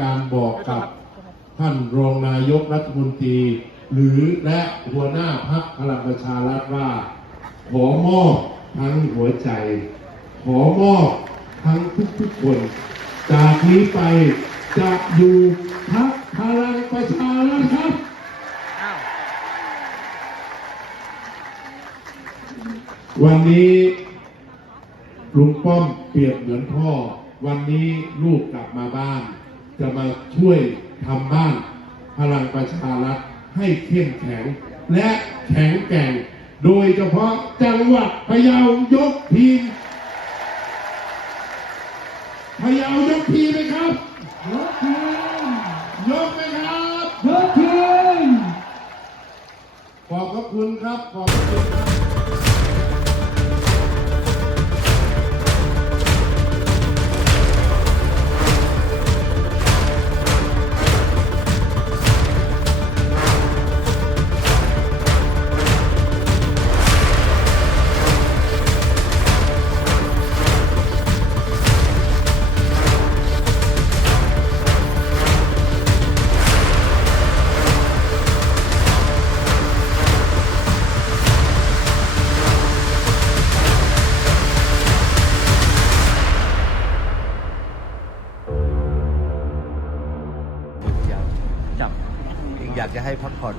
การบอกกับท่านรองนายกรัฐมนตรี หรือและหัวหน้าพักพลังประชารัฐว่า ขอมอบทั้งหัวใจ ขอมอบทั้งทุกๆคน จากนี้ไปจะอยู่พักพลังประชารัฐครับวันนี้ลุงป้อมเปรียบเหมือนพ่อ วันนี้ลูกกลับมาบ้าน จะมาช่วยทำบ้านพลังประชารัฐให้เข้มแข็ง และแข็งแกร่ง โดยเฉพาะจังหวัดพะเยายกทีมพะเยายกทีมไหมครับ ยกทีมยกไหมครับ ยกทีมขอบพระคุณครับ ขอบพระคุณ อยากจะให้พักผ่อน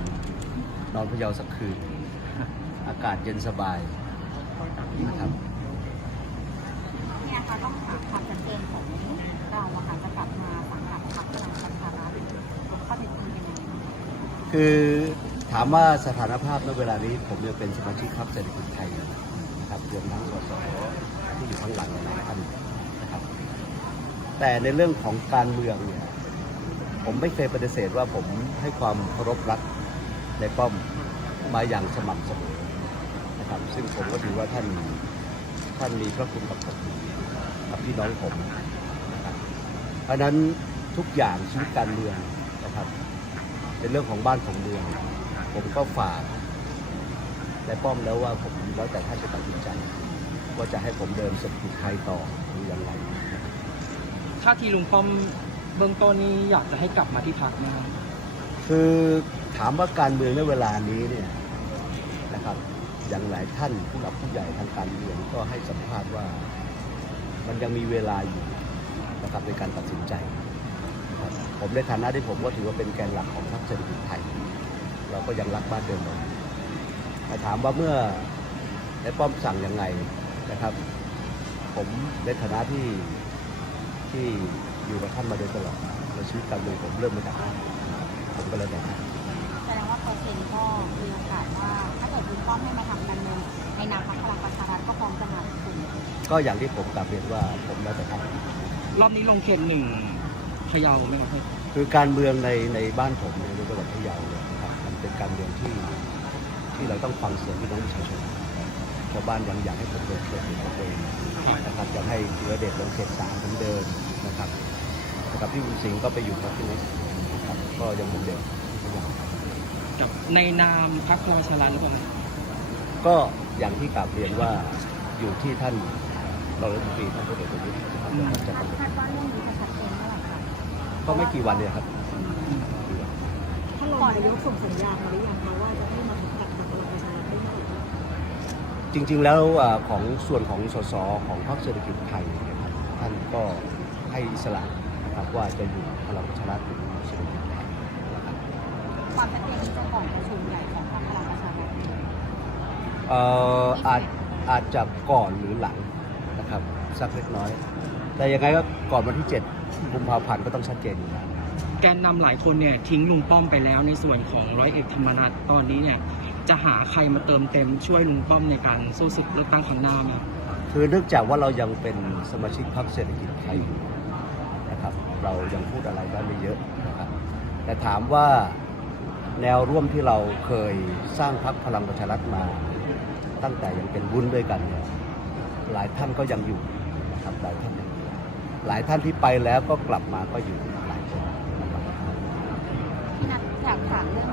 นอนพะเยาสักคืน อากาศเย็นสบายนะครับเนี่ยค่ะต้องถามความชัดเจนของเราอะค่ะจะกลับมาสังกัดพรรคพลังประชารัฐข้อเท็จจริงยังไงคือถามว่าสถานภาพณเวลานี้ผมยังเป็นสมาชิกพรรคเศรษฐกิจไทยอยู่นะครับรวมทั้งสสที่อยู่ข้างหลังหลายท่านนะครับ แต่ในเรื่องของการเมืองเนี่ย ผมไม่เคยปฏิเสธว่าผมให้ความเคารพรักในป้อมมาอย่างสม่ำเสมอนะครับ ซึ่งผมก็ถือว่าท่านท่านมีพระคุณกับผมกับพี่น้องผมนะครับเพราะนั้นทุกอย่างชีวิตการเมืองนะครับเป็นเรื่องของบ้านของเมือง ผมก็ฝากในป้อมแล้วว่าผมแล้วแต่ท่านจะตัดสินใจว่าจะให้ผมเดินเศรษฐกิจไทยต่อหรืออย่างไรนะครับท่าทีลุงป้อม เบื้องต้นนี้อยากจะให้กลับมาที่พักนะครับ คือถามว่าการเมืองในเวลานี้เนี่ยนะครับอย่างหลายท่านผู้หลักผู้ใหญ่ทางการเมืองก็ให้สัมภาษณ์ว่า มันยังมีเวลาอยู่นะครับในการตัดสินใจนะครับผมในฐานะที่ผมก็ถือว่าเป็นแกนหลักของพรรคเศรษฐกิจไทย เราก็ยังรักบ้านเดิมเราอยู่แต่ถามว่าเมื่อในป้อมสั่งยังไงนะครับ ผมในฐานะที่ที่ อยู่กับท่านมาโดยตลอดในชีวิตการเมืองผมเริ่มมาจากท่านผมก็เลยแต่ท่านแสดงว่าเปอร์เซ็นต์ก็มีโอกาสว่า ถ้าเกิดคุณป้อมให้มาทำการเมืองในนามพรรคพลังประชารัฐก็พร้อมจะมาคุณก็อย่างที่ผมกลับเรียนว่าผมแล้วแต่ท่านรอบนี้ลงเขตหนึ่งพะเยาไหมครับคือการเมืองในในบ้านผมในจังหวัดพะเยาเนี่ยนะครับมันเป็นการเมืองที่ที่เราต้องฟังเสียงพี่น้องประชาชน ชาวบ้านยังอยากให้ผมเดินเขตหนึ่งของตัวเองนะครับยังให้ธีรเดชลงเขตสามเหมือนเดิมนะครับนะครับพี่บุญสิงห์ก็ไปอยู่พรรคที่นี้นะครับก็ยังเหมือนเดิมที่พะเยากับในนามพรรคพลังประชารัฐหรือเปล่าก็อย่างที่กลับเรียนว่าอยู่ที่ท่านเรารัฐมนตรีท่านพลเอกประยุทธ์นะครับว่าท่านจะกำหนดคาดว่าเรื่องนี้จะชัดเจนเมื่อไหร่คะก็ไม่กี่วันเนี่ยครับท่านรองนายกส่งสัญญาณมาหรือยังคะว่าจะให้ จริง ๆ แล้วอ่าของส่วนของสสของพรรคเศรษฐกิจไทยนะครับท่านก็ให้อิสระนะครับว่าจะอยู่พลังประชารัฐหรือเศรษฐกิจไทยนะครับความชัดเจนนี้จะก่อนประชุมใหญ่ของพรรคพลังประชารัฐเอ่ออาจอาจจะก่อนหรือหลังนะครับสักเล็กน้อย แต่ยังไงก็ก่อนวันที่7กุมภาพันธ์ก็ต้องชัดเจนอยู่แล้ว แกนนำหลายคนเนี่ยทิ้งลุงป้อมไปแล้วในส่วนของร้อยเอกธรรมนัฐตอนนี้เนี่ย จะหาใครมาเติมเต็มช่วยลุงป้อมในการสู้ศึกเลือกตั้งครั้งหน้าไหมครับคือเนื่องจากว่าเรายังเป็นสมาชิกพรรคเศรษฐกิจไทยอยู่นะครับ เรายังพูดอะไรได้ไม่เยอะนะครับแต่ถามว่าแนวร่วมที่เราเคยสร้างพรรคพลังประชารัฐมา ตั้งแต่ยังเป็นวุ้นด้วยกันเนี่ยหลายท่านก็ยังอยู่นะครับหลายท่านยังอยู่หลายท่านที่ไปแล้วก็กลับมาก็อยู่หลายคนนะครับที่นัดอยากถามเรื่อง